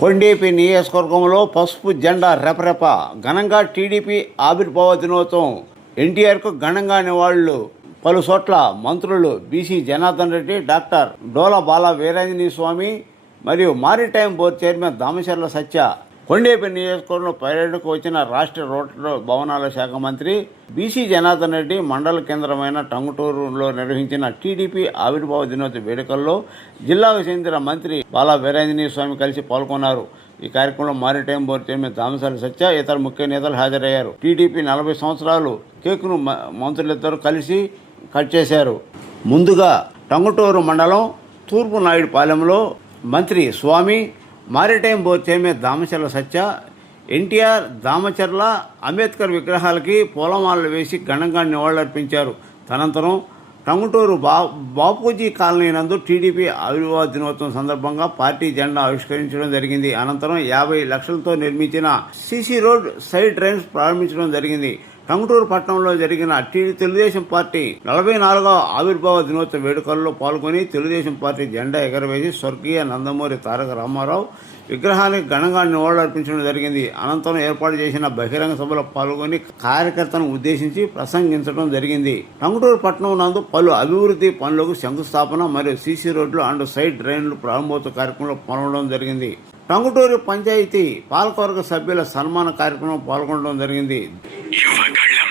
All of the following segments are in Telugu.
కొండేపి నియోజకవర్గంలో పసుపు జెండా రెపరెప. ఘనంగా టీడీపీ ఆవిర్భావ దినోత్సవం. ఎన్టీఆర్కు ఘనంగా నివాళులు. పలు చోట్ల మంత్రులు బీసీ జనార్దన్ రెడ్డి, డాక్టర్ డోలా బాల వీరాంజనేయ స్వామి మరియు మారిటైమ్ బోర్డు చైర్మన్ దామచర్ల సత్య. కొండేపి నియోజకవర్గంలో పర్యటనకు వచ్చిన రాష్ట్ర రోడ్డు భవనాల శాఖ మంత్రి బీసీ జనార్దన్ రెడ్డి మండల కేంద్రమైన టంగుటూరులో నిర్వహించిన టీడీపీ ఆవిర్భావ దినోత్సవ వేడుకల్లో జిల్లాకు చెందిన మంత్రి బాల వీరాంజనేయ స్వామి కలిసి పాల్గొన్నారు. ఈ కార్యక్రమంలో మారిటైమ్ బోర్డు చైర్మన్ దామచర్ల సత్య, ఇతర ముఖ్య నేతలు హాజరయ్యారు. టీడీపీ 40 సంవత్సరాలు కేకును మంత్రులిద్దరూ కలిసి కట్ చేశారు. ముందుగా టంగుటూరు మండలం తూర్పు నాయుడుపాలెంలో మంత్రి స్వామి, మారిటైమ్ బోర్డు చైర్మన్ దామచర్ల సత్య, ఎన్టీఆర్, దామచర్ల, అంబేద్కర్ విగ్రహాలకి పూలమాలలు వేసి ఘనంగా నివాళులర్పించారు. తదనంతరం టంగుటూరు బాపూజీ కాలనీ నందు టీడీపీ ఆవిర్భావ దినోత్సవం సందర్భంగా పార్టీ జెండా ఆవిష్కరించడం జరిగింది. అనంతరం 50 లక్షలతో నిర్మించిన సీసీ రోడ్ సైడ్ డ్రైన్స్ ప్రారంభించడం జరిగింది. టంగుటూరు పట్టణంలో జరిగిన తెలుగుదేశం పార్టీ 44వ ఆవిర్భావ దినోత్సవ వేడుకల్లో పాల్గొని తెలుగుదేశం పార్టీ జెండా ఎగరవేసి స్వర్గీయ నందమూరి తారక రామారావు విగ్రహానికి ఘనంగా నివాళులర్పించడం జరిగింది. అనంతరం ఏర్పాటు చేసిన బహిరంగ సభలో పాల్గొని కార్యకర్తలను ఉద్దేశించి ప్రసంగించడం జరిగింది. టంగుటూరు పట్టణం నందు పలు అభివృద్ధి పనులకు శంకుస్థాపన మరియు సీసీ రోడ్లు అండ్ సైడ్ డ్రైన్లు ప్రారంభోత్సవ కార్యక్రమంలో పాల్గొనడం జరిగింది. టంగుటూరు పంచాయతీ పాలకవర్గ సభ్యుల సన్మాన కార్యక్రమం పాల్గొనడం జరిగింది. యువగళం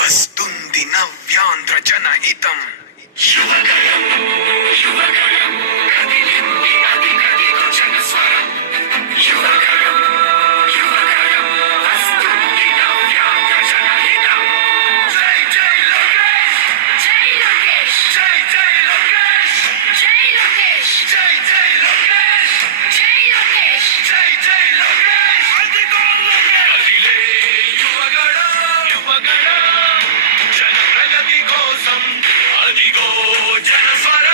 వస్తుంది నవ్యాంధ్ర జనహితం. యువగళం యువగళం కదిలింది అది కదిగో జనస్వరం. యువగళం యువగళం వస్తుంది నవ్యాంధ్ర జనహితం. జై జై లోకేష్, జై లోకేష్, జై జై లోకేష్, జై లోకేష్, జై జై లోకేష్, జై లోకేష్, జై జై లోకేష్. అదిగో లోకేష్ కదిలే జన ప్రగతి కోసం అదిగో జనస్వర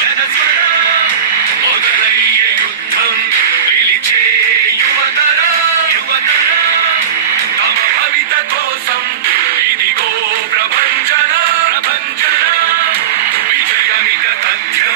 జనస్వర. మొదలయ్యే యుద్ధం పిలిచే యువతర యువతర. తమ భవిత కోసం ఇదిగో ప్రభంజన ప్రభంజన. విజయమిక తథ్యం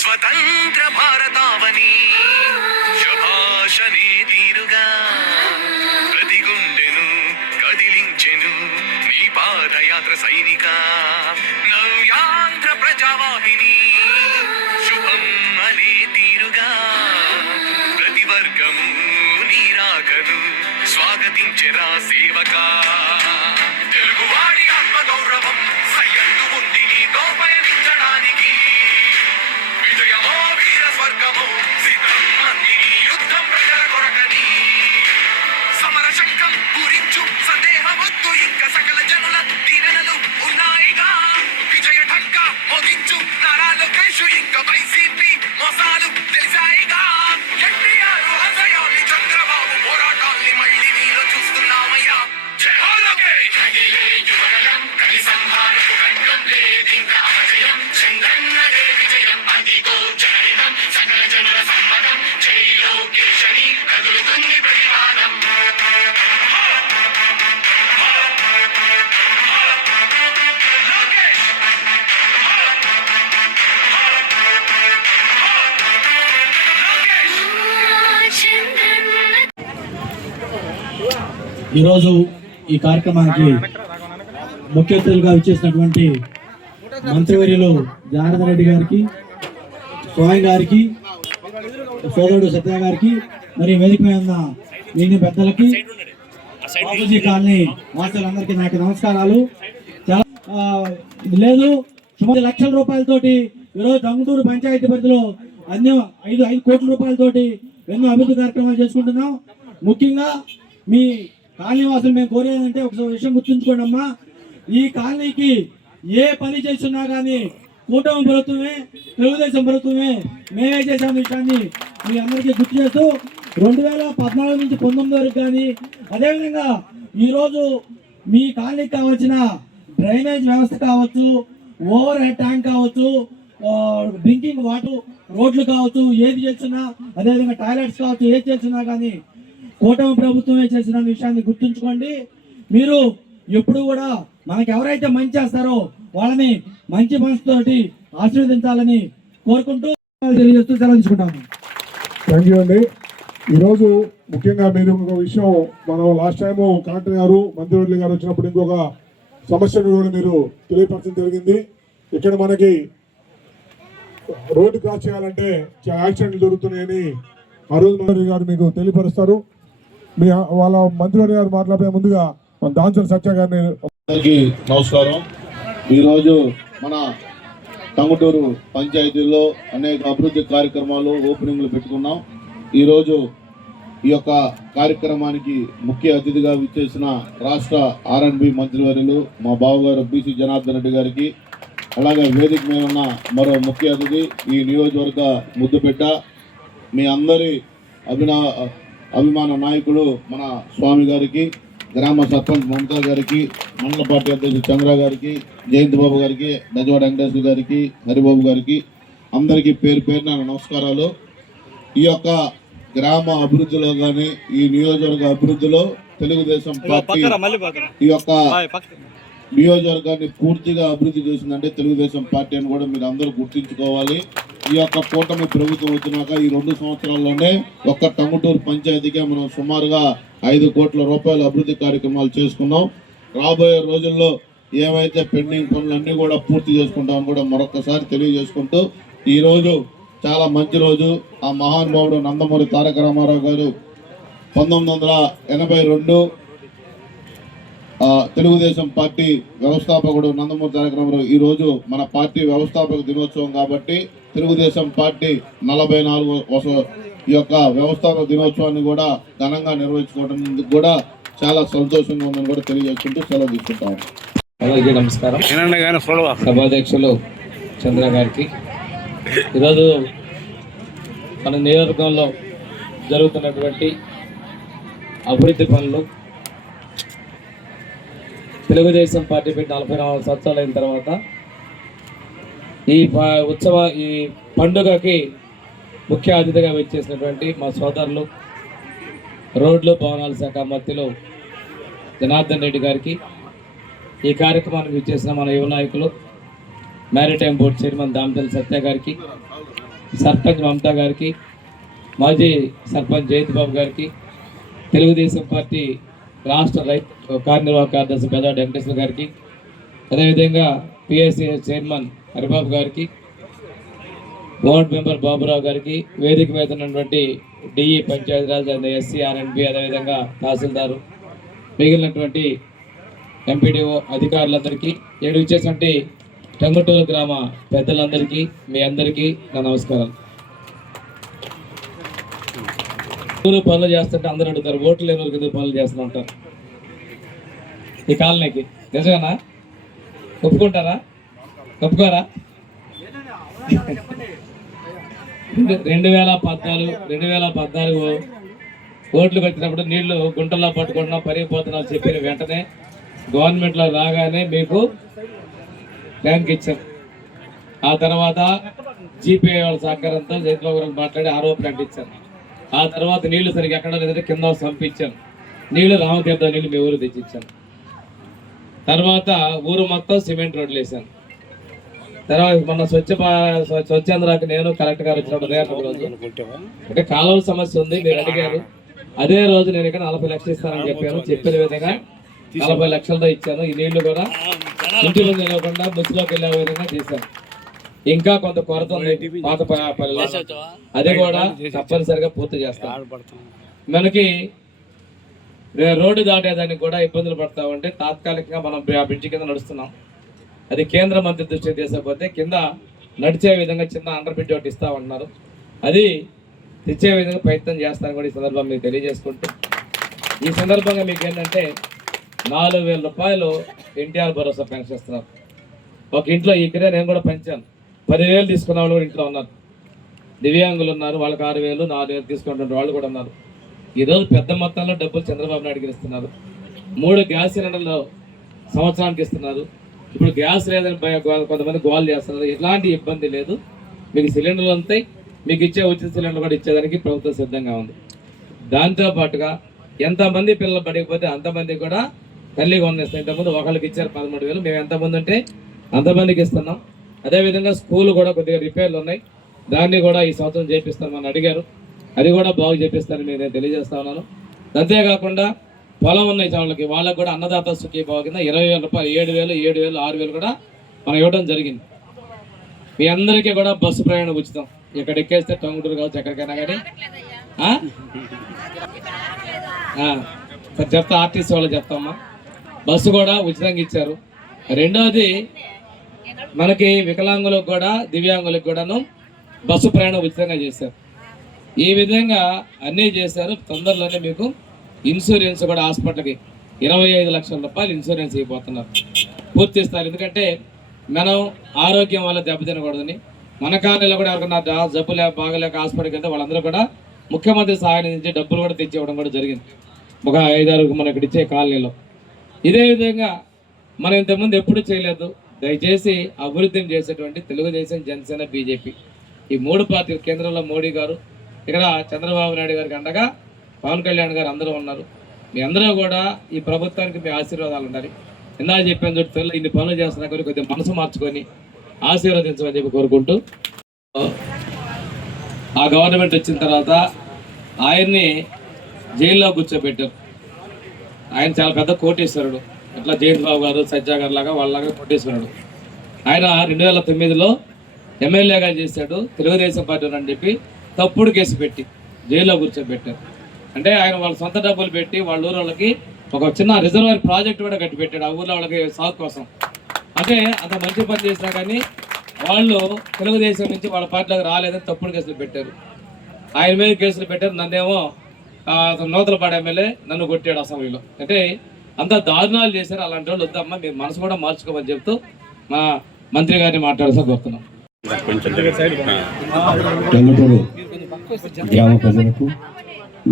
స్వతంత్ర భారతావని శభాషనే తీరుగా ప్రతి గుండెను కదిలించెను నీ పాదయాత్ర సైనిక. నవ్యాంధ్ర ప్రజావాహిని శుభం అనే తీరుగా ప్రతి వర్గము నీరాకను స్వాగతించెరా సేవక. తెలుగువాడి ఆత్మ గౌరవం సయ్యద్దు ఉంది నీతో పయనించడానికి. విజయమో వీర స్వర్గమో సిద్ధం అంది ఈ యుద్ధం ప్రజల కొరకని. సమర శంఖం పూరించు సందేహమొద్దు ఇంకా సకల జనుల దీవెనలు ఉన్నాయిగా. విజయ ఢంక మోగించు నారా లోకేష్ ఇంకా వైసీపీ మోసాలు తెలిసాయిగా. ఎన్టీఆర్ ఆశయాల్ని చంద్రబాబు పోరాటాల్ని మళ్ళీ నీలో చూస్తున్నామయ్యా. జై హో లోకేష్. కదిలే యువగలం కలి సంహారపు ఖడ్గం లేదింక అజయం. చంద్రన్నదే విజయం అదిగో జననిధం సకల జనుల సమ్మతం. జై లోకేష్ అని కదులుతుంది ప్రతిపాదం. ఈరోజు ఈ కార్యక్రమానికి ముఖ్య అతిథులుగా విచ్చేసినటువంటి మంత్రివర్యులు జనార్దన్ రెడ్డి గారికి, స్వామి గారికి, సోదరుడు సత్య గారికి, మరియు వేదిక మీద ఉన్న విని పెద్దలకి, బాబుజీ కాలనీ వాసులందరికీ నాకు నమస్కారాలు. చాలా లేదు సుమారు 5 లక్షల రూపాయలతోటి ఈరోజు టంగుటూరు పంచాయతీ పరిధిలో అన్ని 5 కోట్ల రూపాయలతోటి ఎన్నో అభివృద్ధి కార్యక్రమాలు చేసుకుంటున్నాం. ముఖ్యంగా మీ కాలనీ వాసులు మేము కోరేదంటే ఒక విషయం గుర్తుంచుకోండి అమ్మా. ఈ కాలనీకి ఏ పని చేస్తున్నా కానీ కూటమి ప్రభుత్వమే, తెలుగుదేశం ప్రభుత్వమే మేమే చేసాం విషయాన్ని మీ అందరికీ గుర్తు చేస్తూ 2014 నుంచి 19 వరకు కానీ, అదేవిధంగా ఈరోజు మీ కాలనీకి కావాల్సిన డ్రైనేజ్ వ్యవస్థ కావచ్చు, ఓవర్ హెడ్ ట్యాంక్ కావచ్చు, డ్రింకింగ్ వాటర్ రోడ్లు కావచ్చు, ఏది చేస్తున్నా, అదేవిధంగా టాయిలెట్స్ కావచ్చు, ఏది చేస్తున్నా కానీ కూటమి ప్రభుత్వమే చేసిన విషయాన్ని గుర్తుంచుకోండి. మీరు ఎప్పుడు కూడా మనకి ఎవరైతే మంచి చేస్తారో వాళ్ళని మంచి మనసుతోటి ఆశీర్వదించాలని కోరుకుంటూ తెలియజేస్తూ సెలవుకుంటాము. థ్యాంక్ యూ అండి. ఈరోజు ముఖ్యంగా మీరు ఇంకొక విషయం, మనం లాస్ట్ టైము కలెక్టర్ గారు, మంత్రివర్యులు గారు వచ్చినప్పుడు ఇంకొక సమస్యను కూడా మీరు తెలియపరచడం జరిగింది. ఇక్కడ మనకి రోడ్డు క్రాస్ చేయాలంటే చాలా యాక్సిడెంట్లు జరుగుతున్నాయని ఆ రోజు మంత్రి గారు మీకు తెలియపరుస్తారు. మీ వాళ్ళ మంత్రివర్యులు గారు మాట్లాడే ముందుగా మన దాంచల సత్య గారిని. అందరికీ నమస్కారం. ఈరోజు మన టంగుటూరు పంచాయతీల్లో అనేక అభివృద్ధి కార్యక్రమాలు ఓపెనింగ్లు పెట్టుకున్నాం. ఈరోజు ఈ యొక్క కార్యక్రమానికి ముఖ్య అతిథిగా విచ్చేసిన రాష్ట్ర R&B మంత్రివర్యులు మా బావగారు బీసీ జనార్దన్ రెడ్డి గారికి, అలాగే వేదిక మీద ఉన్న మరో ముఖ్య అతిథి ఈ నియోజకవర్గ ముద్దుబిడ్డ, మీ అందరి అభిమాన నాయకుడు మన స్వామి గారికి, గ్రామ సర్పంచ్ మమతా గారికి, మండల పార్టీ అధ్యక్షుడు చంద్ర గారికి, జయంత్ బాబు గారికి, నజవాడ వెంకటేశ్వర గారికి, హరిబాబు గారికి, అందరికీ పేరు పేరున నమస్కారాలు. ఈ యొక్క గ్రామ అభివృద్ధిలో కానీ, ఈ నియోజకవర్గ అభివృద్ధిలో తెలుగుదేశం పార్టీ ఈ యొక్క నియోజకవర్గాన్ని పూర్తిగా అభివృద్ధి చేసిందంటే తెలుగుదేశం పార్టీ అని కూడా మీరు అందరూ గుర్తించుకోవాలి. ఈ యొక్క కూటమి ప్రభుత్వం వచ్చినాక ఈ 2 సంవత్సరాల్లోనే ఒక్క టంగుటూరు పంచాయతీకే మనం సుమారుగా 5 కోట్ల రూపాయల అభివృద్ధి కార్యక్రమాలు చేసుకున్నాం. రాబోయే రోజుల్లో ఏవైతే పెండింగ్ పనులన్నీ కూడా పూర్తి చేసుకుంటామని కూడా మరొకసారి తెలియజేసుకుంటూ, ఈరోజు చాలా మంచి రోజు. ఆ మహానుభావుడు నందమూరి తారక రామారావు గారు 1982 తెలుగుదేశం పార్టీ వ్యవస్థాపకుడు నందమూరి తారక రామారావు ఈరోజు మన పార్టీ వ్యవస్థాపక దినోత్సవం కాబట్టి తెలుగుదేశం పార్టీ 44వ ఈ యొక్క వ్యవస్థాపక దినోత్సవాన్ని కూడా ఘనంగా నిర్వహించుకోవడం కూడా చాలా సంతోషంగా ఉందని కూడా తెలియజేసుకుంటూ సెలవు తీసుకుంటాము. అందరికీ నమస్కారం. సభాధ్యక్షులు చంద్ర గారికి, ఈరోజు మన నియోజకవర్గంలో జరుగుతున్నటువంటి అభివృద్ధి పనులు, తెలుగుదేశం పార్టీ పెట్టి 44 సంవత్సరాలు అయిన తర్వాత ఈ పండుగకి ముఖ్య అతిథిగా వచ్చేసినటువంటి మా సోదరులు రోడ్లు భవనాల శాఖ మంత్రులు జనార్దన్ రెడ్డి గారికి, ఈ కార్యక్రమానికి వచ్చేసిన మన యువ నాయకులు మ్యారిటైమ్ బోర్డు చైర్మన్ దామతల సత్య గారికి, సర్పంచ్ మమతా గారికి, మాజీ సర్పంచ్ జయంత్ బాబు గారికి, తెలుగుదేశం పార్టీ రాష్ట్ర కార్యనిర్వాహక కార్యదర్శి పెదవాడ వెంకటేశ్వర గారికి, అదేవిధంగా పిఎస్సి చైర్మన్ హరిబాబు గారికి, వార్డ్ మెంబర్ బాబురావు గారికి, వేదిక మీద ఉన్నటువంటి డిఈ పంచాయతీరాజ్ ఎస్సీ ఆర్ఎండ్బి అదేవిధంగా తహసీల్దారు మిగిలినటువంటి ఎంపీడీఓ అధికారులందరికీ ఏడు ఇచ్చేసంటి టంగుటూరు గ్రామ పెద్దలందరికీ మీ అందరికీ నా నమస్కారాలు. ఊరు పనులు చేస్తుంటే అందరూ అడుగుతారు ఓట్లు లేని ఊరికి ఎందుకు పనులు చేస్తూ ఉంటారు ఈ కాలనీకి. నిజమేనా? ఒప్పుకుంటారా? ఒప్పుకోరా? 2014 ఓట్లు వచ్చినప్పుడు నీళ్లు గుంటల్లో పట్టుకుంటున్నాం పరిగిపోతున్నాం చెప్పిన వెంటనే గవర్నమెంట్లో రాగానే మీకు బ్యాంక్ ఇచ్చాం. ఆ తర్వాత జీపీఐ వాళ్ళ సహకారంతో జైత్బాబు గారు మాట్లాడి ఆరో ప్లాంట్ ఇచ్చాను. ఆ తర్వాత నీళ్లు సరిగ్గా ఎక్కడ లేదంటే కింద పంపించాను. నీళ్లు రామతీర్థ నీళ్లు మీ ఊరు తెచ్చిచ్చాను. తర్వాత ఊరు మొత్తం సిమెంట్ రోడ్లు వేసాను. తర్వాత మొన్న స్వచ్ఛంద్రాకి నేను కలెక్టర్ గారు వచ్చినప్పుడు రోజు అంటే కాలువల సమస్య ఉంది మీరు అడిగారు. అదే రోజు నేను ఇక్కడ 40 లక్షలు ఇస్తానని చెప్పాను. చెప్పిన విధంగా 40 లక్షలతో ఇచ్చాను. ఈ నీళ్లు కూడా ఇంటి ముందు నిలవకుండా బస్సులోకి వెళ్ళే విధంగా చేశాను. ఇంకా కొంత కొరత ఉంది పాత పల్లెలో, అది కూడా తప్పనిసరిగా పూర్తి చేస్తాను. మనకి రోడ్డు దాటేదానికి కూడా ఇబ్బందులు పడతామంటే తాత్కాలికంగా మనం బ్రిడ్జి కింద నడుస్తున్నాం. అది కేంద్ర మంత్రి దృష్టికి తీసుకపోతే కింద నడిచే విధంగా చిన్న అండర్ బ్రిడ్జ్ ఒకటి ఇస్తామన్నారు. అది తెచ్చే విధంగా ప్రయత్నం చేస్తాను కూడా ఈ సందర్భంగా మీకు తెలియజేసుకుంటూ, ఈ సందర్భంగా మీకు ఏంటంటే 4,000 రూపాయలు ఎన్టీఆర్ భరోసా పెన్షన్ ఇస్తున్నారు. ఒక ఇంట్లో ఇక్కడే నేను కూడా పెంచాను. 10,000 తీసుకున్న వాళ్ళు కూడా ఇంట్లో ఉన్నారు. దివ్యాంగులు ఉన్నారు, వాళ్ళకి 6,000 4,000 తీసుకున్నటువంటి వాళ్ళు కూడా ఉన్నారు. ఈరోజు పెద్ద మొత్తంలో డబ్బులు చంద్రబాబు నాయుడుకి ఇస్తున్నారు. 3 గ్యాస్ సిలిండర్లు సంవత్సరానికి ఇస్తున్నారు. ఇప్పుడు గ్యాస్ లేదని కొంతమంది గోల్ చేస్తున్నారు. ఎలాంటి ఇబ్బంది లేదు. మీకు సిలిండర్లు ఉంటాయి. మీకు ఇచ్చే ఉచిత సిలిండర్ కూడా ఇచ్చేదానికి ప్రభుత్వం సిద్ధంగా ఉంది. దాంతోపాటుగా ఎంతమంది పిల్లలు పడిపోతే అంతమంది కూడా తల్లి వందిస్తాం. ఇంతకుముందు ఒకళ్ళకి ఇచ్చారు 13,000. మేము ఎంతమంది ఉంటే అంతమందికి ఇస్తున్నాం. అదేవిధంగా స్కూల్ కూడా కొద్దిగా రిపేర్లు ఉన్నాయి. దాన్ని కూడా ఈ సంవత్సరం చేపిస్తామని అడిగారు. అది కూడా బాగు చేపిస్తానని నేను తెలియజేస్తా ఉన్నాను. అంతేకాకుండా పొలం ఉన్నాయి వాళ్ళకి, వాళ్ళకి కూడా అన్నదాత సుఖీభావ కింద 20,000 రూపాయలు 7,000, 7,000, 6,000 కూడా మనం ఇవ్వడం జరిగింది. మీ అందరికీ కూడా బస్సు ప్రయాణం ఉచితం. ఇక్కడ ఎక్కేస్తే టంగుటూరు కావచ్చు ఎక్కడికైనా కానీ చెప్తా, ఆర్టీసీ వాళ్ళు చెప్తామా, బస్సు కూడా ఉచితంగా ఇచ్చారు. రెండవది మనకి వికలాంగులకు కూడా దివ్యాంగులకు కూడాను బస్సు ప్రయాణం ఉచితంగా చేశారు. ఈ విధంగా అన్నీ చేశారు. తొందరలోనే మీకు ఇన్సూరెన్స్ కూడా హాస్పిటల్కి 25 లక్షల రూపాయలు ఇన్సూరెన్స్ అయిపోతున్నారు పూర్తి ఇస్తారు. ఎందుకంటే మనం ఆరోగ్యం వల్ల దెబ్బతినకూడదని మన కాలనీలో కూడా ఎవరికన్నా జబ్బు బాగలేక హాస్పిటల్కి వెళ్తే వాళ్ళందరూ కూడా ముఖ్యమంత్రి సహాయం నుంచి డబ్బులు కూడా తెచ్చివ్వడం కూడా జరిగింది. ఒక 5-6 మనం ఇక్కడ ఇచ్చే కాలనీలో. ఇదే విధంగా మనం ఇంతకుముందు ఎప్పుడు చేయలేదు. దయచేసి అభివృద్ధిని చేసేటువంటి తెలుగుదేశం, జనసేన, బీజేపీ ఈ 3 పార్టీలు, కేంద్రంలో మోడీ గారు, ఇక్కడ చంద్రబాబు నాయుడు గారికి అండగా పవన్ కళ్యాణ్ గారు అందరూ ఉన్నారు. మీ అందరూ కూడా ఈ ప్రభుత్వానికి మీ ఆశీర్వాదాలు ఉండాలి. ఇందాక చెప్పాను చూడు పిల్లలు ఇన్ని పనులు చేస్తున్నా కానీ కొద్దిగా మనసు మార్చుకొని ఆశీర్వదించమని చెప్పి కోరుకుంటూ, ఆ గవర్నమెంట్ వచ్చిన తర్వాత ఆయన్ని జైల్లో కూర్చోబెట్టారు. ఆయన చాలా పెద్ద కోటీశ్వరుడు. అట్లా జైత్బాబు గారు, సజ్జా గారు లాగా వాళ్ళలాగా కోటీశ్వరుడు. ఆయన 2009లో ఎమ్మెల్యేగా చేశాడు. తెలుగుదేశం పార్టీ అని చెప్పి తప్పుడు కేసు పెట్టి జైల్లో కూర్చోబెట్టారు. అంటే ఆయన వాళ్ళ సొంత డబ్బులు పెట్టి వాళ్ళ ఊరు వాళ్ళకి ఒక చిన్న రిజర్వాయర్ ప్రాజెక్ట్ కూడా కట్టి పెట్టాడు ఆ ఊర్లో వాళ్ళకి సాగు కోసం. అంటే అంత మంచి పని చేసినా కానీ వాళ్ళు తెలుగుదేశం నుంచి వాళ్ళ పార్టీలోకి రాలేదని తప్పుడు కేసులు పెట్టారు. ఆయన మీద కేసులు పెట్టారు. నన్నేమో నూతలపాడు ఎమ్మెల్యే నన్ను కొట్టాడు అసెంబ్లీలో. అంటే అంత దారుణాలు చేశారు. అలాంటి వాళ్ళు వద్దమ్మా, మీరు మనసు కూడా మార్చుకోమని చెప్తూ మా మంత్రి గారిని మాట్లాడాల్సి కోరుతున్నాం. టంగుటూరు గ్రామ ప్రజలకు,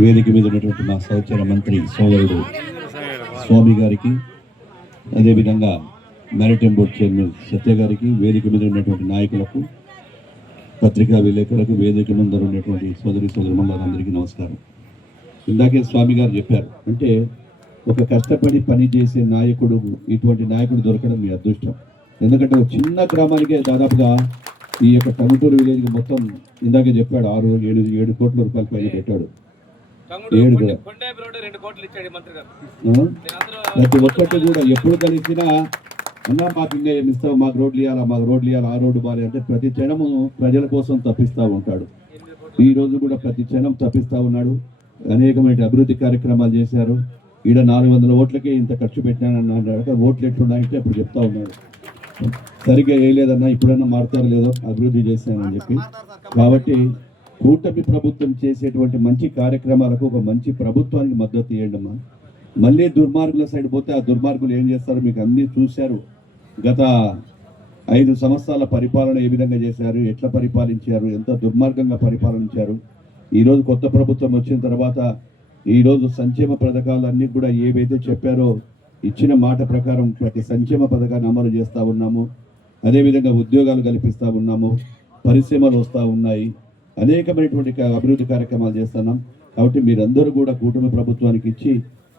వేదిక మీద ఉన్నటువంటి మా సహచర మంత్రి సోదరుడు స్వామి గారికి, అదేవిధంగా మ్యారిటైమ్ బోర్డు చైర్మన్ సత్య గారికి, వేదిక మీద ఉన్నటువంటి నాయకులకు, పత్రికా విలేకరులకు, వేదిక ముందు ఉన్నటువంటి సోదరులందరికీ నమస్కారం. ఇందాకే స్వామి గారు చెప్పారు, అంటే ఒక కష్టపడి పని చేసే నాయకుడు, ఇటువంటి నాయకుడు దొరకడం మీ అదృష్టం. ఎందుకంటే ఒక చిన్న గ్రామానికే దాదాపుగా ఈ యొక్క టంగుటూరు విలేజ్ మొత్తం ఇందాకే చెప్పాడు 6-7 కోట్ల రూపాయల పైన పెట్టాడు. 7 కూడా ప్రతి ఒక్కటి కూడా ఎప్పుడు కలిసినా అన్నా మాకు ఇంకా ఏమి ఇస్తావు, మాకు రోడ్లు ఇవ్వాలా, మాకు రోడ్లు ఇవ్వాలి, ఆ రోడ్డు బాగాలి అంటే ప్రతి క్షణము ప్రజల కోసం తప్పిస్తూ ఉంటాడు. ఈ రోజు కూడా ప్రతి క్షణం తప్పిస్తూ ఉన్నాడు. అనేకమైన అభివృద్ధి కార్యక్రమాలు చేశారు. ఈడ 400 ఓట్లకే ఇంత ఖర్చు పెట్టానని అన్నాడు. ఓట్లు ఎట్లున్నాయంటే అప్పుడు చెప్తా ఉన్నాడు, సరిగ్గా వేయలేదన్నా, ఇప్పుడన్నా మారుతారు లేదో అభివృద్ధి చేశానని చెప్పి. కాబట్టి కూటమి ప్రభుత్వం చేసేటువంటి మంచి కార్యక్రమాలకు ఒక మంచి ప్రభుత్వానికి మద్దతు ఇవ్వండి అమ్మా. మళ్ళీ దుర్మార్గుల సైడ్ పోతే ఆ దుర్మార్గులు ఏం చేస్తారో మీకు అన్నీ చూశారు. గత 5 సంవత్సరాల పరిపాలన ఏ విధంగా చేశారు, ఎట్లా పరిపాలించారు, ఎంత దుర్మార్గంగా పరిపాలించారు. ఈరోజు కొత్త ప్రభుత్వం వచ్చిన తర్వాత ఈరోజు సంక్షేమ పథకాలన్నీ కూడా ఏవైతే చెప్పారో ఇచ్చిన మాట ప్రకారం ప్రతి సంక్షేమ పథకాన్ని అమలు చేస్తూ ఉన్నాము. అదేవిధంగా ఉద్యోగాలు కల్పిస్తూ ఉన్నాము, పరిశ్రమలు వస్తూ ఉన్నాయి, అనేకమైనటువంటి అభివృద్ధి కార్యక్రమాలు చేస్తున్నాం. కాబట్టి మీరందరూ కూడా కూటమి ప్రభుత్వానికి ఇచ్చి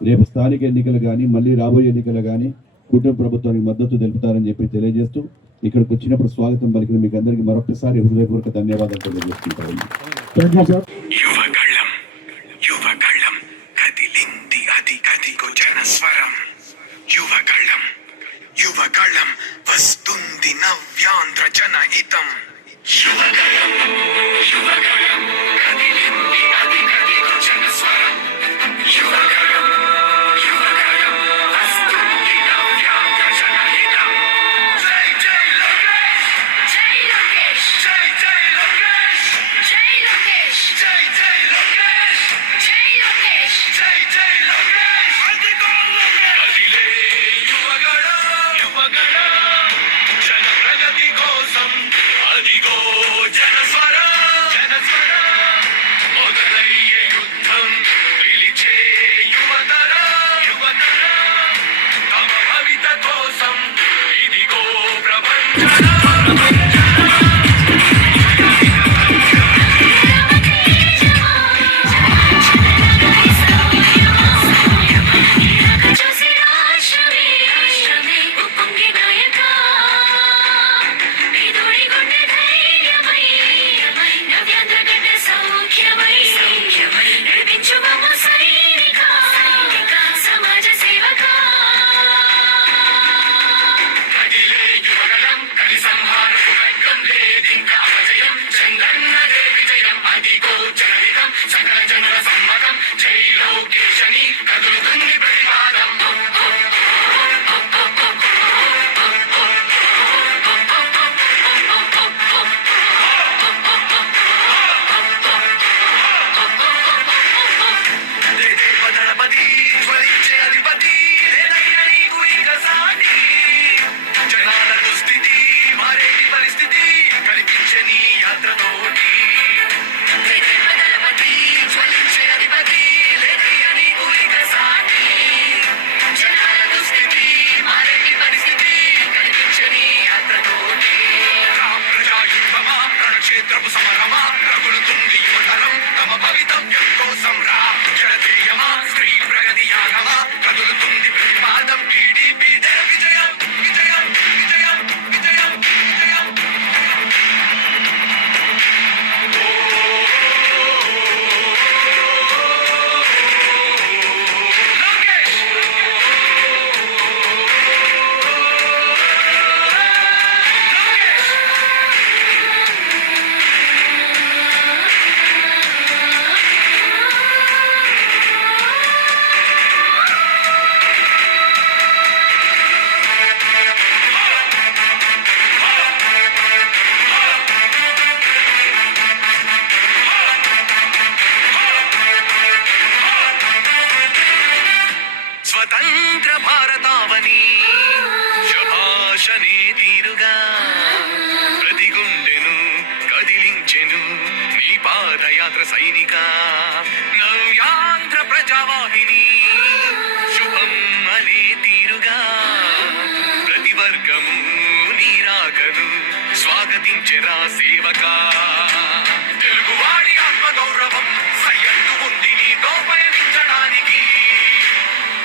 రేపు స్థానిక ఎన్నికలు కానీ మళ్ళీ రాబోయే ఎన్నికలు కానీ కూటమి ప్రభుత్వానికి మద్దతు తెలుపుతారని చెప్పి తెలియజేస్తూ ఇక్కడికి వచ్చినప్పుడు స్వాగతం పలికిన మీకు అందరికీ మరొకసారి హృదయపూర్వక ధన్యవాదాలు తెలియజేస్తుంటారు. Thank you sir. Yuvagalam Yuvagalam కదిలింది అది కదిగో జనస్వరం. యువగళం యువగళం వస్తుంది నవ్యాంధ్ర జనహితం. యువగళం యువగళం కదిలింది అది కదిగో జనస్వరం. యువగళం యువగళం వస్తుంది నవ్యాంధ్ర జనహితం. జై జై లోకేష్ జై లోకేష్ జై జై లోకేష్ జై లోకేష్ జై జై లోకేష్ జై లోకేష్ జై జై లోకేష్. అదిగో లోకేష్ కదిలే యువగళం యువగళం జన ప్రగతి కోసం. అదిగో జనస్వరం జనస్వరం మొదలయ్యే యుద్ధం పిలిచే యువతరం యువతరం తమ భవిత కోసం. ఇదిగో ప్రపంచం చూసి రాష్ట్రమే రాష్ట్రమే ఉప్పొంగి నాయక. ఇదుడి గుండె ధైర్యమై నవ్యాంధ్ర గడ్డ సౌఖ్యమై సౌఖ్యమై నడిపించు మమ్మ సైనిక సైనిక సమాజ సేవక. కదిలే యువగళం కలి సంహారకు వర్గం లేదింకా అజయం. చంద్రన్నదే విజయం అదిగో జనహితం సకల జనుల సమ్మతం. జై లోకేశని కదులుతుంది ప్రతిపాదం. దళపతి జ్వలించే అధిపతి లేదయ్యా నీకు ఇక సాటి. జనాల దుస్థితి మారేటి పరిస్థితి కనిపించే నీ యాత్రతోటి. దళపతి జ్వలించే అధిపతి లేదయ్యా నీకు ఇక సాటి. జనాల దుస్థితి మారేటి పరిస్థితి కనిపించే నీ యాత్రతోటి. ప్రజాయుద్ధమా రణక్షేత్రపు సమరమా రగులుతుంది యువతరం తమ భవితవ్యం కోసం. రా జనధేయమా స్త్రీ ప్రగతి యాగమా కదులుతుంది ప్రతిపాదం. టీడీపీ విజయం విజయం విజయం విజయం విజయం. లోకేష్ లోకేష్ స్వతంత్ర భారతావని శభాషనే తీరుగా ప్రతి గుండెను కదిలించెను నీ పాదయాత్ర సైనిక. నవ్యాంధ్ర ప్రజావాహిని శుభం అనే తీరుగా ప్రతి వర్గము నీ రాకను స్వాగతించెరా సేవక. తెలుగువాడి ఆత్మగౌరవం సయ్యద్దు ఉంది నీతో పయనించడానికి.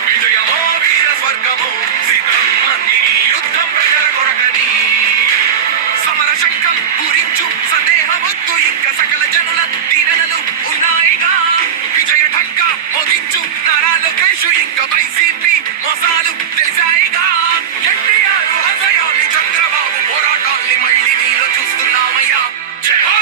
విజయమో వీర స్వర్గమో సిద్ధం అంది నీ యుద్ధం ప్రజల కొరకని. సమర శంఖం పూరించు సందేహమొద్దు ఇంకా సకల జనుల దీవెనలు ఉన్నాయిగా. విజయ ఢంక మోగించు నారా లోకేష్ ఇంకా వైసీపీ మోసాలు తెలిసాయిగా. ఎన్టీఆర్ ఆశయాల్ని చంద్రబాబు పోరాటాల్ని మళ్ళీ నీలో చూస్తున్నామయ్యా. జై హో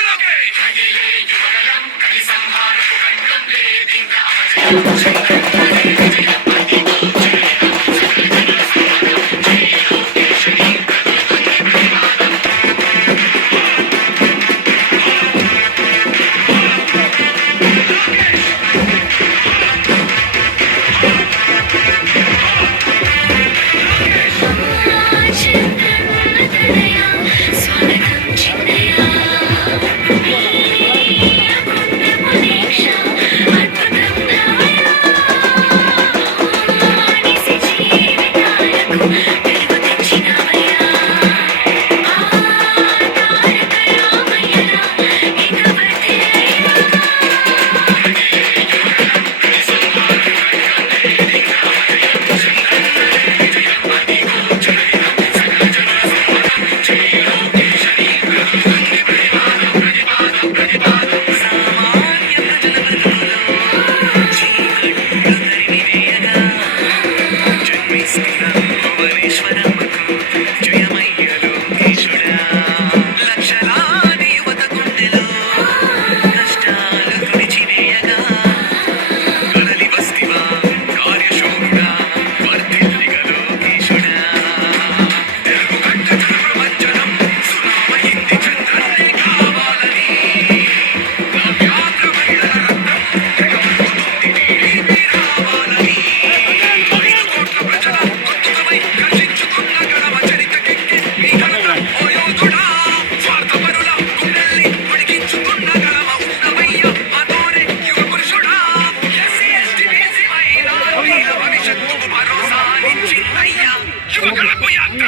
లక్షలాది యువత గుండెలో కష్టాలు తుడిచివేయగా కదలి వస్తివా కార్యశూరుడా వర్ధిల్లిగ లోకేశుడా తెలుగు గడ్డ ప్రపంచనం సునామయింది చంద్రన్నే కావాలని నావ్యాగ్రమైన రక్తం తెగముతుంది రావాలని 5 కోట్ల ప్రజల కొత్తమై కర్షించుకున్న గడవ చరితకెక్కి నీ ఘనత ఓ యోధుడా స్వార్థపరుల గుండెల్ని ఉడికించుకున్న గడవ ఉన్నవయ్య అతోరే యుగ పురుషుడా ఎస్సీ ఎస్టీ బీసీ మైనారిటీల భవిష్యత్తుకు భరోసానిచ్చిందయ్యా యువకులకు యాత్ర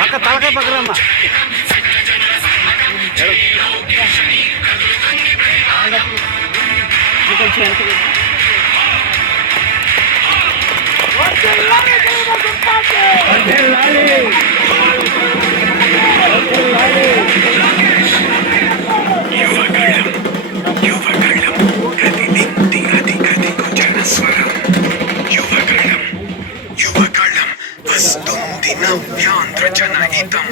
పక్క తలకాయ పక్కనమ్మా. యువగళం కదిలింది అది కదికు జనస్వరం యువగళం వస్తుంది నవ్యాంధ్ర జనహితం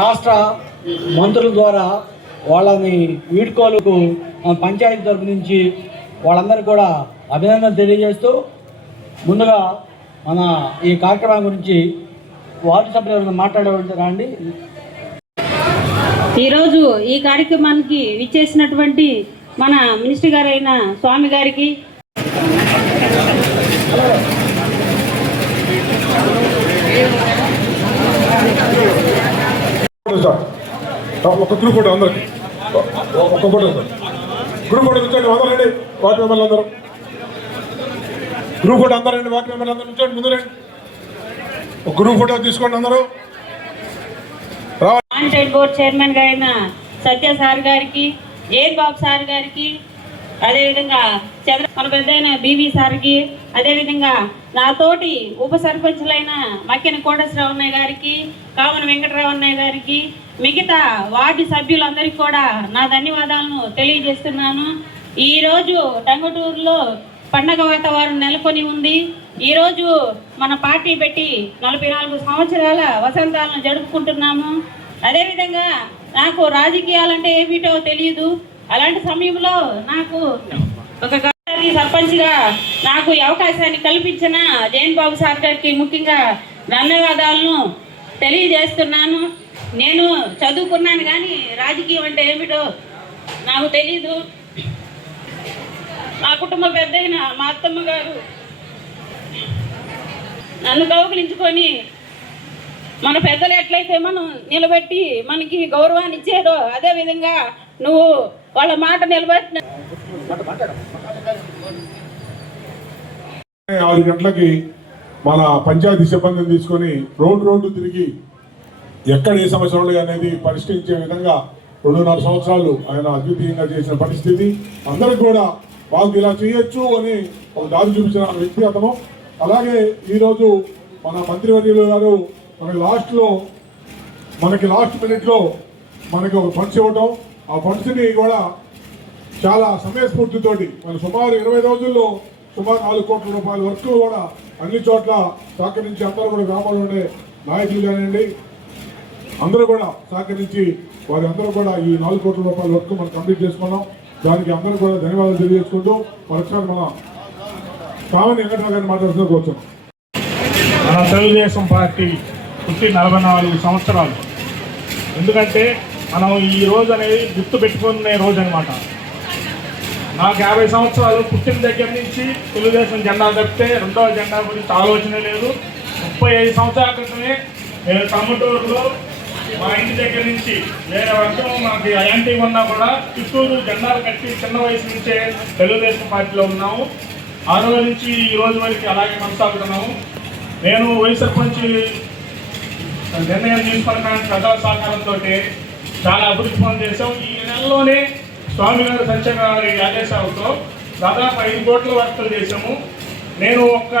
రాష్ట్ర మంత్రుల ద్వారా వాళ్ళని వీడ్కోలుకు పంచాయతీ తరపు నుంచి వాళ్ళందరూ కూడా అభినందనలు తెలియజేస్తూ ముందుగా మన ఈ కార్యక్రమం గురించి వార్డు సభ్యులు మాట్లాడేవారు అండి. ఈరోజు ఈ కార్యక్రమానికి విచ్చేసినటువంటి మన మినిస్టర్ గారైన స్వామి గారికి ఒక గ్రూప్ ఫోటో అందరికి ఒక్క ఫోటో గ్రూప్ ఫోటో కూర్చోండి అందరండి వార్డు మెంబర్లు అందరూ గ్రూప్ ఫోటో అందరండి వార్డు మెంబర్లు అందరూ కూర్చోండి ముందు రండి ఒక గ్రూప్ ఫోటో తీసుకోండి అందరూ. మానిటరీ బోర్డ్ చైర్మన్ గారైన సత్య సార్ గారికి, ఎయిర్ బాబు సార్ గారికి, అదేవిధంగా మన పెద్దయిన బీవీ సార్కి, అదేవిధంగా నాతోటి ఉప సర్పంచులైన మక్కెన కోటేశ్వరరావు అన్నయ్య గారికి, కామన వెంకటరావు అన్నయ్య గారికి, మిగతా వార్డు సభ్యులందరికీ కూడా నా ధన్యవాదాలను తెలియజేస్తున్నాను. ఈరోజు టంగుటూరులో పండగ వాతావరణం నెలకొని ఉంది. ఈరోజు మన పార్టీ పెట్టి 44 సంవత్సరాల వసంతాలను జరుపుకుంటున్నాము. అదేవిధంగా నాకు రాజకీయాలంటే ఏమిటో తెలియదు. అలాంటి సమయంలో నాకు ఒక సర్పంచ్గా నాకు ఈ అవకాశాన్ని కల్పించిన జయన్ బాబు సార్ గారికి ముఖ్యంగా ధన్యవాదాలను తెలియజేస్తున్నాను. నేను చదువుకున్నాను కానీ రాజకీయం అంటే ఏమిటో నాకు తెలీదు. నా కుటుంబ పెద్దయిన మా అత్తమ్మ గారు నన్ను కౌగిలించుకొని మన పెద్దలు ఎట్లయితే మనం నిలబెట్టి మనకి గౌరవాన్ని ఇచ్చారో అదేవిధంగా నువ్వు వాళ్ళ మాట నిలబెట్టిన 6 గంటలకి మన పంచాయతీ సిబ్బందిని తీసుకొని రోడ్డు తిరిగి ఎక్కడ ఏ సమస్యలు ఉన్నాయి అనేది పరిష్కరించే విధంగా 2.5 సంవత్సరాలు ఆయన అద్వితీయంగా చేసిన పరిస్థితి. అందరికి కూడా వాళ్ళకి ఇలా చేయొచ్చు అని ఒక దారి చూపించిన వ్యక్తి అతను. అలాగే ఈరోజు మన మంత్రివర్యులు గారు మనకి లాస్ట్ మినిట్లో మనకి ఒక ఫండ్స్ ఇవ్వటం, ఆ ఫండ్స్ని కూడా చాలా సమయస్ఫూర్తితోటి మన సుమారు 20 రోజుల్లో సుమారు 4 కోట్ల రూపాయల వరకు కూడా అన్ని చోట్ల సహకరించి అందరూ కూడా గ్రామాల్లో ఉండే నాయకులు కానివ్వండి అందరూ కూడా సహకరించి వారి అందరూ కూడా ఈ 4 కోట్ల రూపాయల వరకు మనం కంప్లీట్ చేసుకున్నాం. దానికి అందరూ కూడా ధన్యవాదాలు తెలియజేసుకుంటూ మరొకసారి మన కామన్ వెంకటరావు గారిని మాట్లాడుతూ కూర్చోం. మన తెలుగుదేశం పార్టీ పుట్టి 44 సంవత్సరాలు. ఎందుకంటే మనం ఈ రోజు అనేది గుర్తు పెట్టుకునే రోజు అనమాట. నాకు 50 సంవత్సరాలు పుట్టిన దగ్గర నుంచి తెలుగుదేశం జెండా తప్పితే రెండవ జెండా గురించి ఆలోచన లేదు. 35 సంవత్సరాల క్రితమే నేను టంగుటూరులో మా ఇంటి దగ్గర నుంచి వేరే వర్గం మాకు యాంటీ ఉన్నా కూడా చిత్తూరు జెండాలు కట్టి చిన్న వయసు నుంచే తెలుగుదేశం పార్టీలో ఉన్నాము. ఆ రోజు నుంచి ఈ రోజు వరకు అలాగే కొనసాగుతున్నాము. నేను వైస్ సర్పంచ్ నిర్ణయం తీసుకున్నాను. ప్రజల సహకారంతో చాలా అభివృద్ధి పనులు చేశాం. ఈ నెలలోనే స్వామి గారు సత్యగారి ఆదేశాలతో దాదాపు 5 కోట్ల వర్కులు చేశాము. నేను ఒక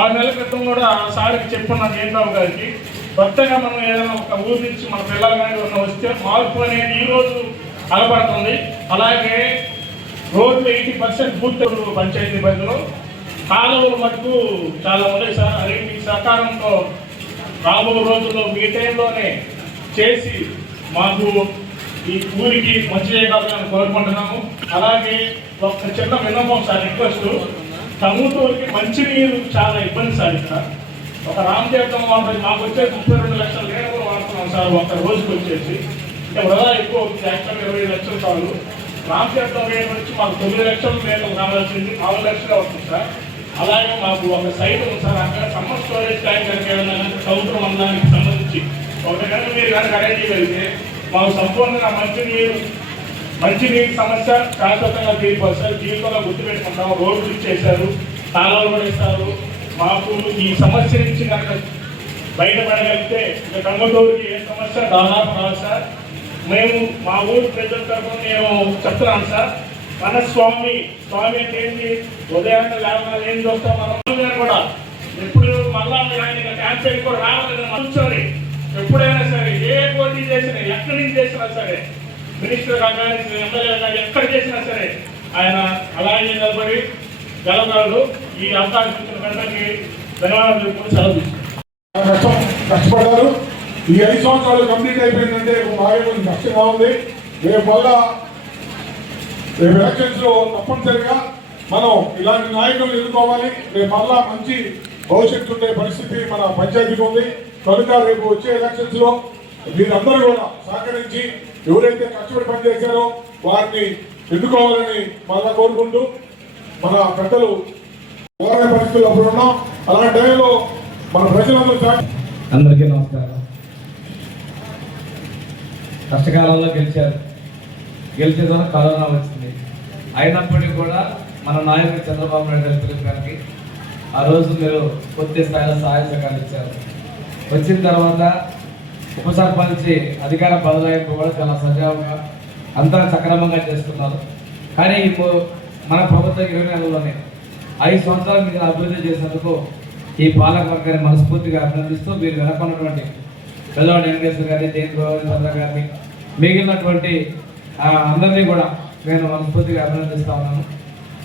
6 నెలల క్రితం కూడా సార్కి చెప్పున్నాను జయన్ గారికి, కొత్తగా మనం ఏదైనా ఒక ఊరి నుంచి మన పిల్లలు కానీ వస్తే మార్పు అనేది ఈరోజు అలపడుతుంది. అలాగే రోడ్లు 80% పూర్తి పంచాయతీ పరిధిలో కాలువలు మటుకు చాలా ఉన్నాయి సార్. అది మీ సహకారంతో రాబో రోజుల్లో మీ టైంలోనే చేసి మాకు ఈ ఊరికి మంచి చేయగలగాలని కోరుకుంటున్నాము. అలాగే ఒక చిన్న విన్నపం సార్, రిక్వెస్ట్, టంగుటూరుకి మంచినీరు చాలా ఇబ్బంది సార్. ఇక్కడ ఒక రామతీర్థం మాకు వచ్చేసి 32 లక్షలు నేను కూడా వాడుతున్నాం సార్ ఒక రోజుకి వచ్చేసి. వృధా ఎక్కువ అవుతుంది. యాక్చువల్గా 20 లక్షలు చాలు. రామతీర్థం వేయడం వచ్చి మాకు 9 లక్షలు నేను కావాల్సింది 4 లక్షలే అవుతుంది సార్. అలాగే మాకు ఒక సైట్ ఉంది సార్, అక్కడ సమ్మర్ స్టోరేజ్ ట్యాంక్ కనుక ఏదైనా సముద్ర మందానికి సంబంధించి ఒకటి కనుక మీరు కనుక అరేంజ్ చేయగలిగితే మాకు సంపూర్ణంగా మంచినీటి సమస్య శాశ్వతంగా తీరిపోతుంది సార్. జీవితంలో గుర్తుపెట్టుకుంటాము. రోడ్లు ఇచ్చేశారు, కాలువలు కూడా ఇస్తారు. మాకు ఈ సమస్య నుంచి కనుక బయటపడగలిగితే ఇక టంగుటూరుకి ఏ సమస్య దాదాపు రాదు సార్. మేము మా ఊరు ప్రజల తరఫున నేను చెప్తున్నాను సార్, మన స్వామి అంటే ఏంటి, ఉదయాన్నే లేవగానే ఏం చూస్తాం మనం కూడా ఎప్పుడు మళ్ళా ఆయన క్యాంపెయిన్ కూడా రావాలని కూర్చొని ఎప్పుడైనా సరే ఏ పోటీ చేసినా ఎక్కడి నుంచి చేసినా సరే మినిస్టర్ కానీ ఎమ్మెల్యే కానీ ఎక్కడ చేసినా సరే ఆయన అలాగే నిలబడి గెలవగలడు. ఈ అవకాశం ఇచ్చిన వెంటనే ధన్యవాదాలు చెప్పుకుని సెలవు తీసుకుంటాం. కష్టపడ్డారు. ఈ 5 సంవత్సరాలు కంప్లీట్ అయిపోయిందంటే బాగా కష్టంగా ఉంది. రేపు ఎలక్షన్స్ లో తప్పనిసరిగా మనం ఇలాంటి నాయకులు ఎన్నుకోవాలి. రేపు మళ్ళా మంచి భవిష్యత్తు ఉండే పరిస్థితి మన పంచాయతీకి ఉంది. కనుక రేపు వచ్చే ఎలక్షన్స్ లో మీరందరూ కూడా సహకరించి ఎవరైతే కష్టపడి పనిచేశారో వారిని ఎన్నుకోవాలని మళ్ళా కోరుకుంటూ మన పెద్దలు పోరాడే పరిస్థితులు అప్పుడు ఉన్నాం. అలాంటి టైంలో మన ప్రజలందరూ అందరికీ నమస్కారం. కష్టకాలంలో గెలిచిన తర్వాత కరోనా వచ్చింది. అయినప్పటికీ కూడా మన నాయకుడు చంద్రబాబు నాయుడు గారి పిలుపుకి ఆ రోజు మీరు పూర్తి స్థాయిలో సహాయ సహకారాలు ఇచ్చారు. వచ్చిన తర్వాత ఉప సర్పంచ్ అధికార బదలాయింపు కూడా చాలా సజావుగా అంతా సక్రమంగా చేస్తున్నారు. కానీ ఇప్పుడు మన ప్రభుత్వం 20 నెలల్లోనే 5 సంవత్సరాలు మీరు అభివృద్ధి చేసినందుకు ఈ పాలక వర్గాన్ని మనస్ఫూర్తిగా అభినందిస్తూ మీరు వెనకున్నటువంటి పెద్దవాడు వెంకటేశ్వర గారిని, జయన్ చంద్ర గారిని, మిగిలినటువంటి అందరినీ కూడా నేను మనస్ఫూర్తిగా అభినందిస్తా ఉన్నాను.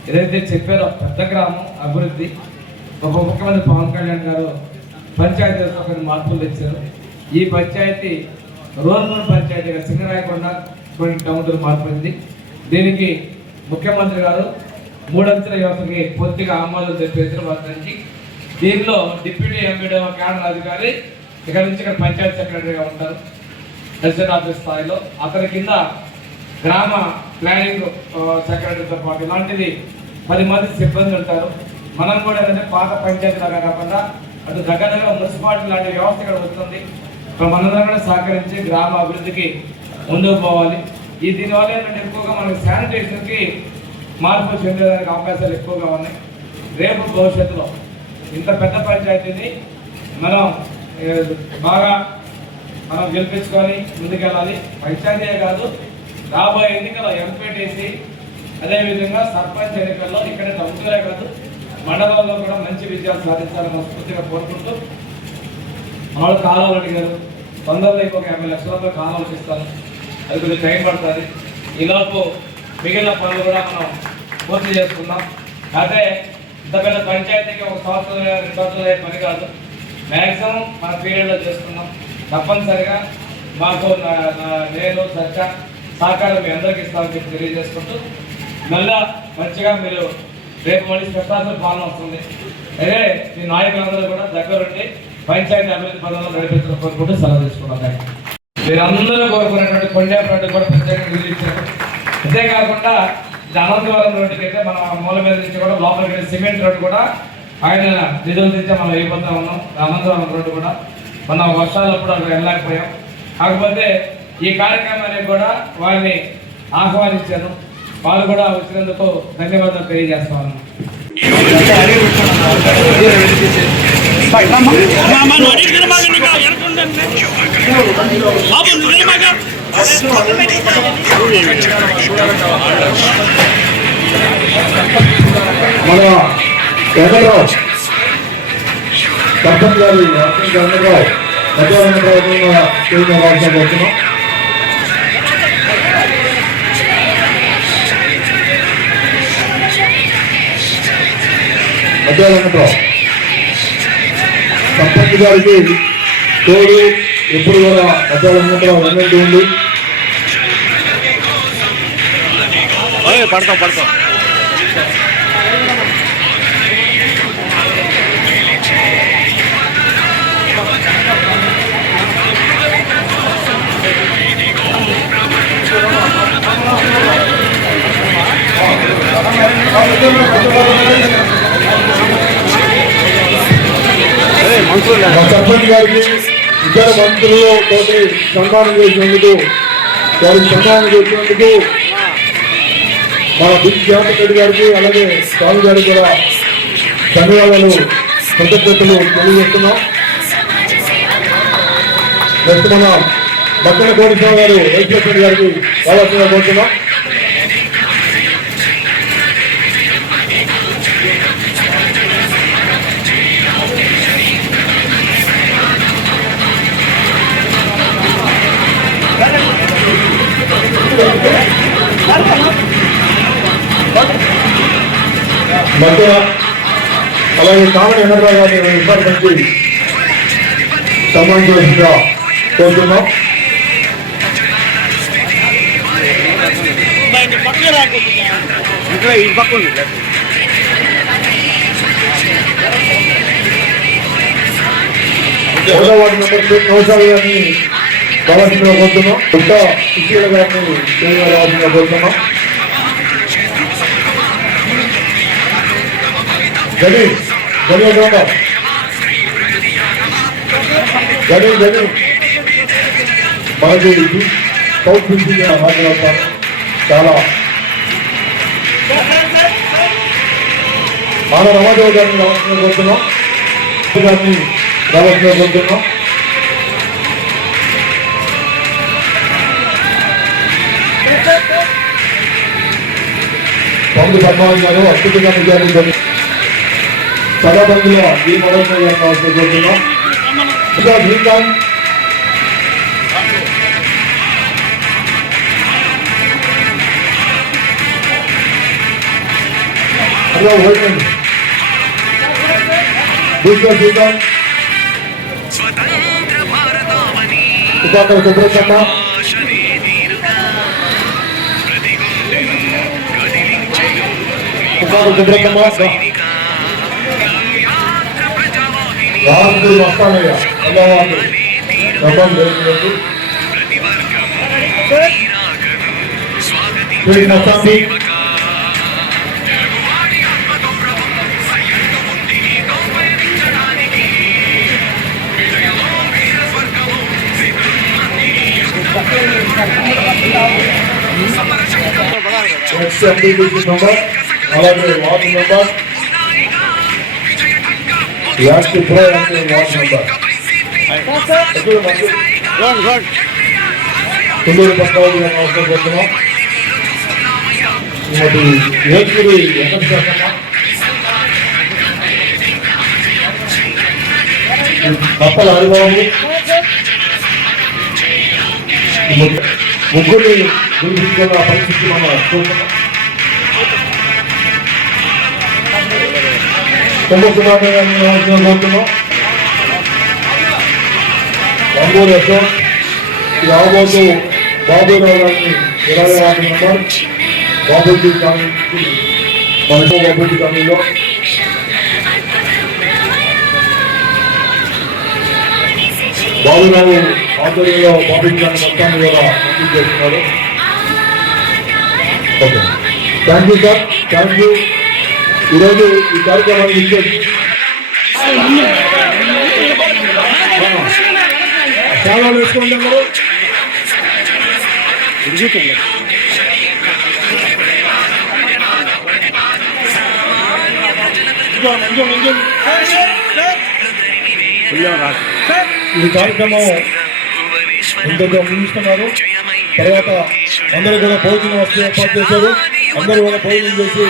ఏదైతే చెప్పారో పెద్ద గ్రామం అభివృద్ధి, ఒక ముఖ్యమంత్రి పవన్ కళ్యాణ్ గారు పంచాయతీలో కొన్ని మార్పులు తెచ్చారు. ఈ పంచాయతీ రూరల్ పంచాయతీగా సింగరాయకొండ కొన్ని టౌన్లు మార్పింది. దీనికి ముఖ్యమంత్రి గారు 3 అంచెల వ్యవస్థకి పూర్తిగా ఆమోదం తెలిపేసిన వారి నుంచి దీనిలో డిప్యూటీ ఎంపీడీ క్యాడర్ అధికారి ఇక్కడ నుంచి ఇక్కడ పంచాయతీ సెక్రటరీగా ఉంటారు ప్రెసిడెంట్ ఆఫీస్ స్థాయిలో. అతని కింద గ్రామ ప్లానింగ్ సెక్రటరీతో పాటు ఇలాంటిది 10 మంది సిబ్బంది ఉంటారు. మనం కూడా ఏంటంటే పాత పంచాయతీలాగా కాకుండా అటు దగ్గర మున్సిపాలిటీ లాంటి వ్యవస్థ ఇక్కడ వస్తుంది. ఇప్పుడు మనందరం కూడా సహకరించి గ్రామ అభివృద్ధికి ముందుకు పోవాలి. దీనివల్ల ఏంటంటే ఎక్కువగా మనకి శానిటేషన్కి మార్పు చెందేదానికి అవకాశాలు ఎక్కువగా ఉన్నాయి. రేపు భవిష్యత్తులో ఇంత పెద్ద పంచాయతీని మనం బాగా గెలిపించుకొని ముందుకెళ్ళాలి. పంచాయతీయే కాదు, రాబోయే ఎన్నికల్లో ఎంపీటీసీ అదేవిధంగా సర్పంచ్ ఎన్నికల్లో ఇక్కడ టౌన్లే కాదు మండలంలో కూడా మంచి విజయాలు సాధించాలని మనస్ఫూర్తిగా కోరుకుంటూ, వాళ్ళు కాలువలు అడిగారు. తొందరలో ఇంకొక 50 లక్షల రూపాయలు కాలువలు ఇస్తాను, అది కొంచెం టైం పడుతుంది. ఈలోపు మిగిలిన పనులు కూడా మనం పూర్తి చేసుకుందాం. అదే ఇంత పెద్ద పంచాయతీకి 1 సంవత్సరం 2 సంవత్సరాలు అయ్యే పని కాదు, మ్యాక్సిమం మన పీరియడ్లో చేసుకుందాం. తప్పనిసరిగా మాకు నేను సహకారం మీ అందరికీ ఇస్తామని చెప్పి తెలియజేసుకుంటూ, మళ్ళా మంచిగా మీరు రేపు మళ్ళీ స్పెషల్ పాలన వస్తుంది. అదే మీ నాయకులందరూ కూడా దగ్గరుండి పంచాయతీ అభివృద్ధి పనులను నడిపించడం కోరుకుంటూ సెలవు తీసుకున్నాం. మీరందరూ కోరుకునేటువంటి కొండేపల్లి కూడా ప్రత్యేకంగా నిధులు ఇచ్చారు. అంతేకాకుండా అనంతవరం రోడ్డుకి అయితే మన మూల మీద నుంచి కూడా లోపలికి సిమెంట్ రోడ్డు కూడా ఆయన నిధులు తెచ్చే మనం అయిపోతా ఉన్నాం. అనంతవరం రోడ్డు కూడా మన వర్షాలప్పుడు అక్కడ వెళ్ళలేకపోయాం. కాకపోతే ఈ కార్యక్రమానికి కూడా వారిని ఆహ్వానించాను. వారు కూడా వచ్చినందుకు ధన్యవాదాలు తెలియజేస్తాను. మన వెంకటరావు సర్పంచ్ గారి వెంకటరావు వస్తున్నాం. వెంకటరావు సర్పంచ్ గారికి తోడు ఎప్పుడు కూడా వెంకటరావు వెంకటి ఉంది. పడతాం సర్పంచ్ గారికి ఇతర మంత్రులతో సన్మానం చేసినందుకు మన బిగ్ జానకి రెడ్డి గారికి అలాగే స్వామి గారికి కూడా ధన్యవాదాలు కృతజ్ఞతలు తెలియజేస్తున్నాం. నెక్స్ట్ మన బక్కన కోటేశ్వర గారు వైస్ ప్రెసిడెంట్ గారికి కావాల్సిందిగా కోరుతున్నాం. మధ్య అలాగే కామన్ వెంకటరావు గారిని విభాగం నుంచి సమావేశంగా కోరుతున్నాం. వార్డు మెంబర్ నౌషాద్ గారిని రావాల్సిందిగా కోరుతున్నాం. కొత్త సుశీల గారిని రావాల్సిందిగా కోరుతున్నాం. గని మనకి సౌత్ బీసీగా మాట్లాడతాను. చాలా మన రమాదేవి గారిని రావాల్సిందిగా కోరుతున్నాం. గారిని రావాల్సిందిగా కోరుతున్నాం. పండు పద్మావతి గారు అద్భుతంగా నిజాన్ని సభాపతిలో ఈ మరోజు గారిని రావాల్సిందిగా కోరుతున్నాం. శ్రీకాంత్ అలా ఓడిపోయింది చూద్దాం స్వతంత్ర భారతావని తుపాకుల సుబ్రహ్మణ్య ఆశనే తీరుగా ప్రతి గుండెను కదిలించెను తుపాకుల సుబ్రహ్మణ్య సైనిక యాత్ర ప్రజావాహిని రాజులు వస్తానయ్యా అల్లవాళ్ళు డబ్బం లేదు ప్రతి వర్గం నీరాకను స్వాగతించిన మొత్తాన్ని సేవక తెలుగువాడి ఆత్మగౌరవం సయ్యద్దు ఉంది నీతో పయనించడానికి విజయమో వీర స్వర్గము సిద్ధం అంది సమర శంఖం ఎక్స్ ఎంపీటీసీ మెంబర్ అలాగే వార్డు మెంబర్ ఉన్నాయిగా విజయ ఢంకా యాక్ట్ ప్రో అంటే వార్డు మెంబర్ తుళ్ళూరు పద్మావతి గారిని అవసరం పెడుతున్నాం శ్రీమతి ఏకూరి వెంకటేశ్వరమ్మ కప్పల హరిబాబు ముగ్గురిని గురించుకున్న పరిస్థితి మనం చూస్తున్నాం కుంభకుమార్ గారిని అవసరం కోరుతున్నాం బంగూరు అశోక్ రాబోతు బాబురావు గారిని 26 మెంబర్ బాబుజీ కాలనీ బాబుజీ కాలనీలో బాబురావు ఆధ్వర్యంలో బాబుజీ కాలనీ మొత్తాన్ని కూడా కంప్లీట్ చేస్తున్నారు. Okay thank you sir, thank you. ఈరోజు ఈ కార్యక్రమాన్ని ఇచ్చేసి చాలా వేసుకోండి అందరూ. ఈ కార్యక్రమం ఇంతగా ముగిస్తున్నారు. తర్వాత అందరూ కూడా భోజనం వస్తే ఏర్పాటు చేశారు. అందరూ కూడా భోజనం చేసి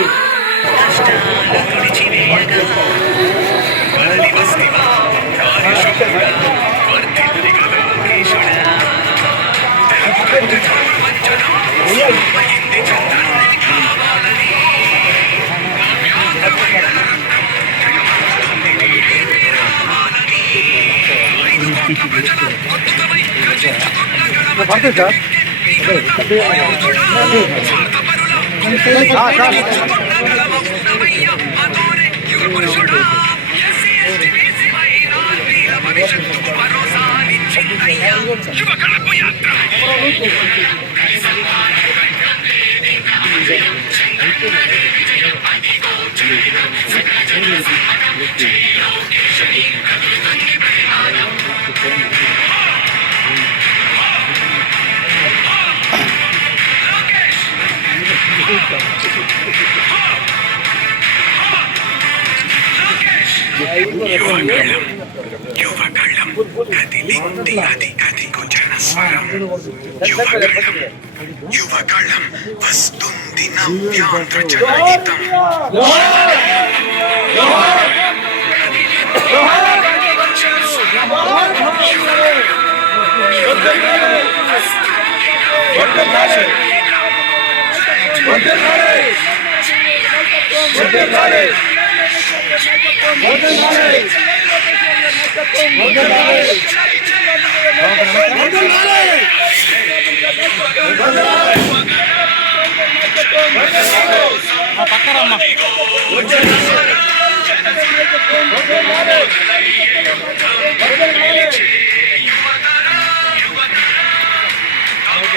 యువగళం కదిలింది అది అదిగో జనస్వరం యువగళం వస్తుంది నవ్యాంధ్ర జనగీతం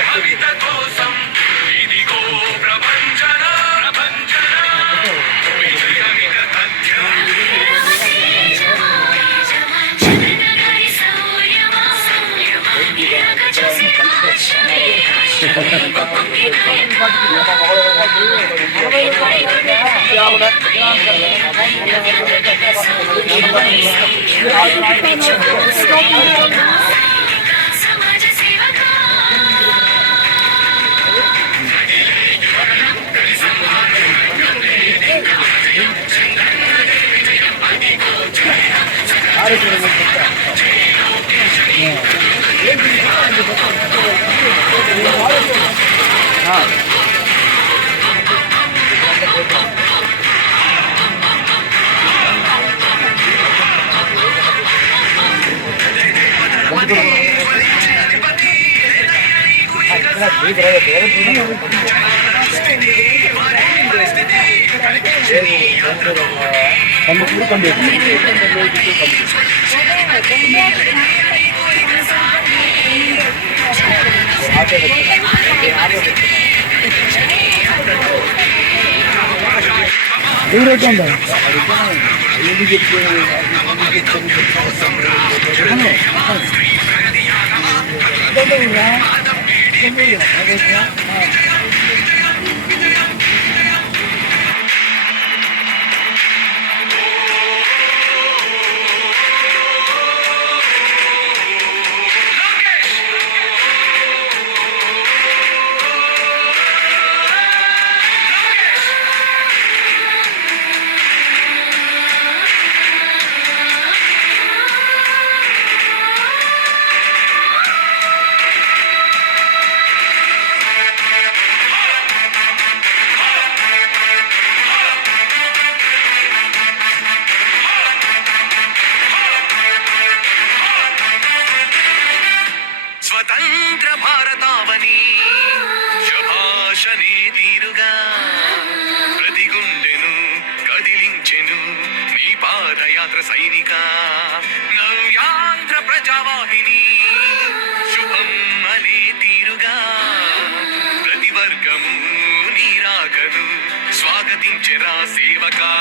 కవిత కోసం ఇదిగో ప్రభంజన ప్రభంజన విజయమిద తథ్యం సమాజ సేవక స్వతంత్ర భారతావని శభాషనే తీరుగా ప్రతి గుండెను కదిలించెను నీ పాదయాత్ర సైనిక నవ్యాంధ్ర ప్రజావాహిని శుభం అనే తీరుగా ప్రతి వర్గము నీ రాకను స్వాగతించెరా సేవకా